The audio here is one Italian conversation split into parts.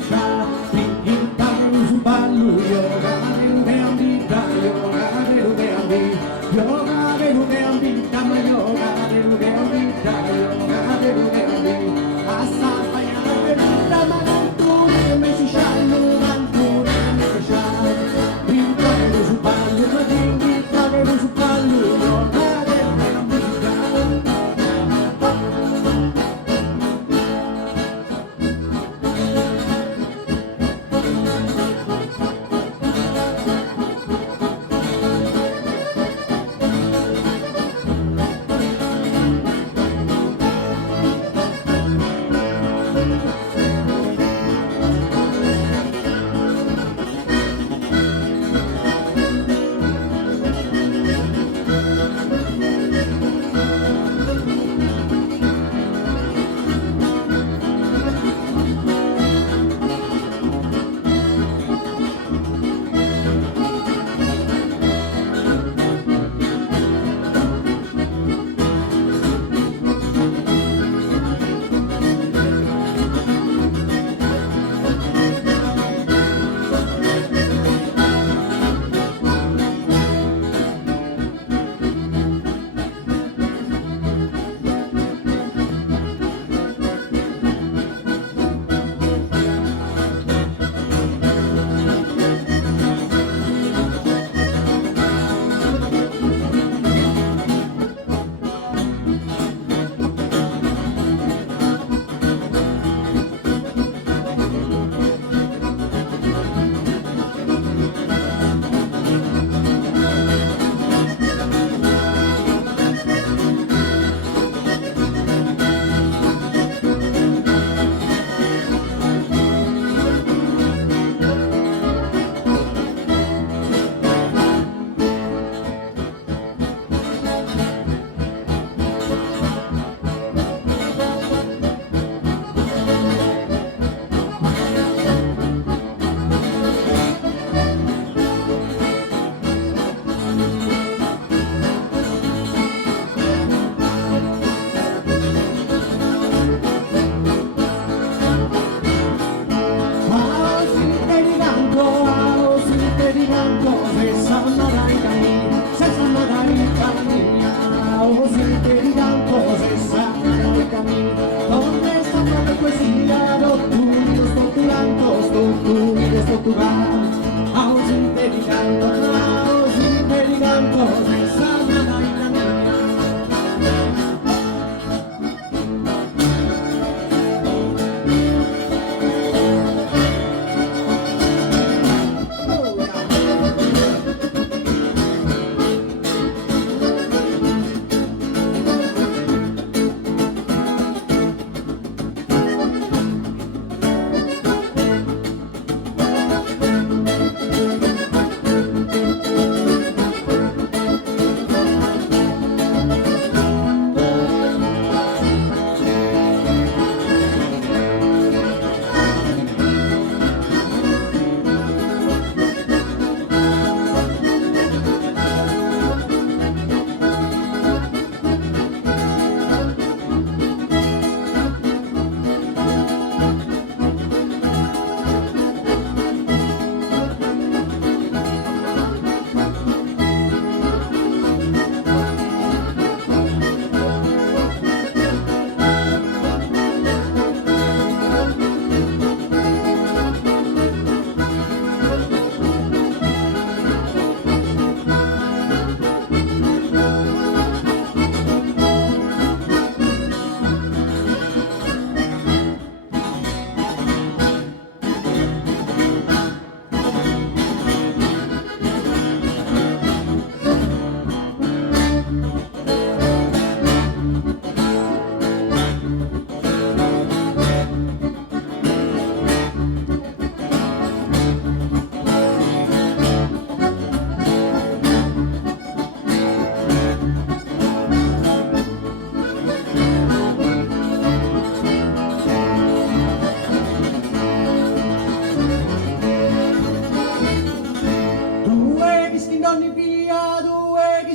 Indonesia, kita Subalu, yoga berubeambita, yoga berubeambi, yoga berubeambita, yoga berubeambita, yoga berubeambi, asal payah berubeambita, mananturi Indonesia, mananturi Indonesia, kita Subalu, kita Subalu, yoga berubeambita.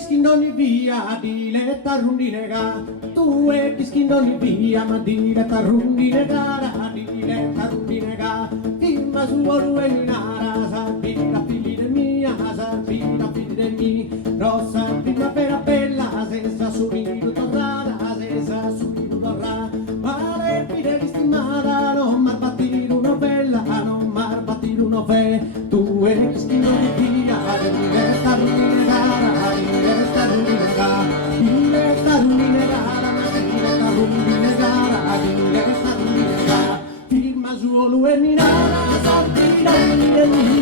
schindoni via, diletta rundinega, tu e chi schindoni via, ma diletta rundinega, diletta ruminega, firma su olu e minara, salvita figli del mia, salvita figli del mi, rossa primavera bella, senza sorriso torrara, senza sorriso torrà, ma le figlie di stimata, non mar battire una bella, non mar battire una fe, tu e schino di via, diletta ruminega, diletta ruminega, diletta ruminega, diletta ruminega, firma su olu e minara, salvita figli del mi,